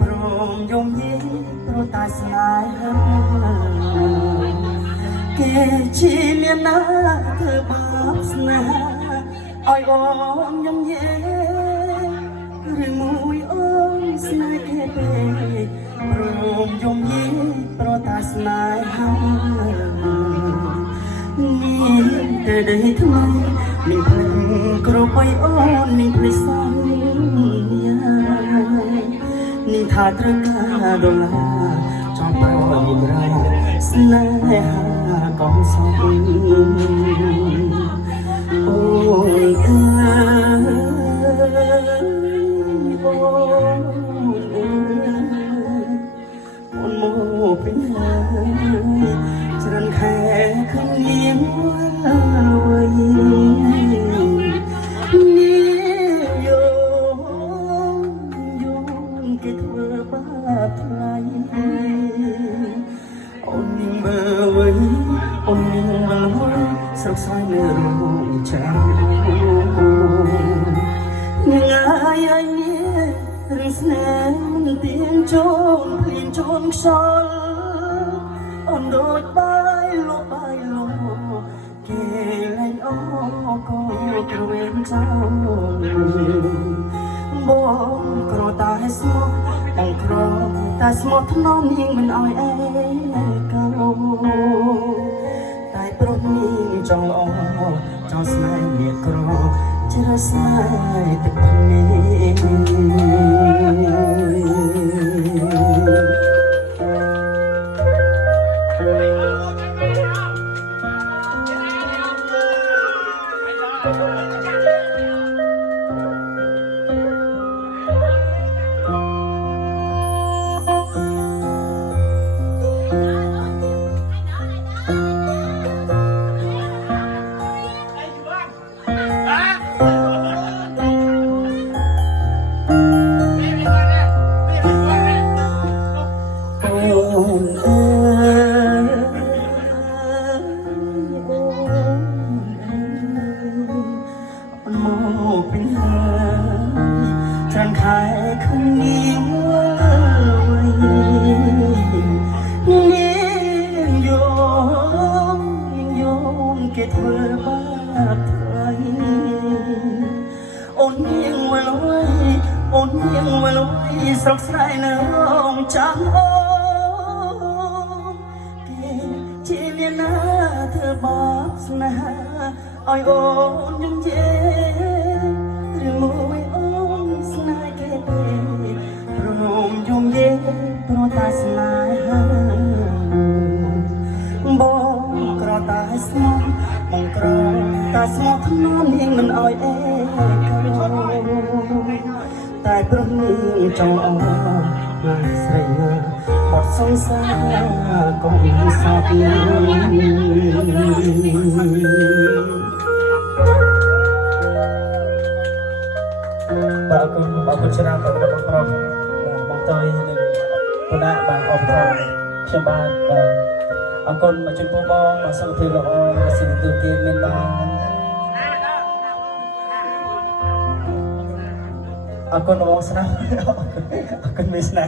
ព្រមយំយីព្រោះតែស្នេហាគេជាមានណាធ្វើបាបស្នេហាឲ្យអូនយំយីឬមួយអូនស្នេហ៍គេពេកព្រមយំយីព្រោះតែស្នេហានេះតែដីថ្មីនឹងភ្លេចគ្រប់ឲ្យអូននឹងភ្លេចសន្យានេះថាត្រូវការដុល្លារចំប្រយមរាស្នេហាកុំសោកអូនអើយអូនមកពេញហើយច្រើនខែគ្នាលួយគេធ្វើបាបថ្លៃអូននឹងមើលវិញអូននឹងមើលវិញស្រកស្រាយនៅរោងចាំងាយអញរឿងស្នេហ៍មិនទៀងចូលភ្លៀងជូនខ្យល់អូនដូចបាយលក់គេលែងអូក៏យកក្រវេនចោលបងក្រតាឲ្យស្មោះបងក្រតែស្មោះថ្នមនាងមិនឲ្យឯកោតែប្រុសនាងចង់ល្អចង់ស្នេហ៍នាងក្រជ្រើស្នេហ៍ទឹកភ្នែច្រើនខែគ្នានាងយំគេធ្វើបាបថ្លៃអូននាងមកលួយអូននាងមកលួយស្រកស្រាយនៅរោងចាំអូនគេជាមានណាធ្វើបាបស្នេហាឲ្យអូនយំយេឬមួយអូនស្នេហ៍គេពេកព្រមយំយេព្រោះតែស្នេហាបងក្រតែស្មោះបងក្រតែស្មោះថ្នមនាងមិនឲ្យឯកោតែព្រមនាងចង់អរណាស្រីណាបត់សង្សារកុំសោកបាទអរគុណច្រើនបងប្រុសបងតើនឹងគណៈបាទអបថយខ្ញុំបាទអរគុណមកចំពោះបងមកសុខភាពល្អសិទ្ធិទូទានមានបានអរគុណបងស្នាអរគុណមានស្នា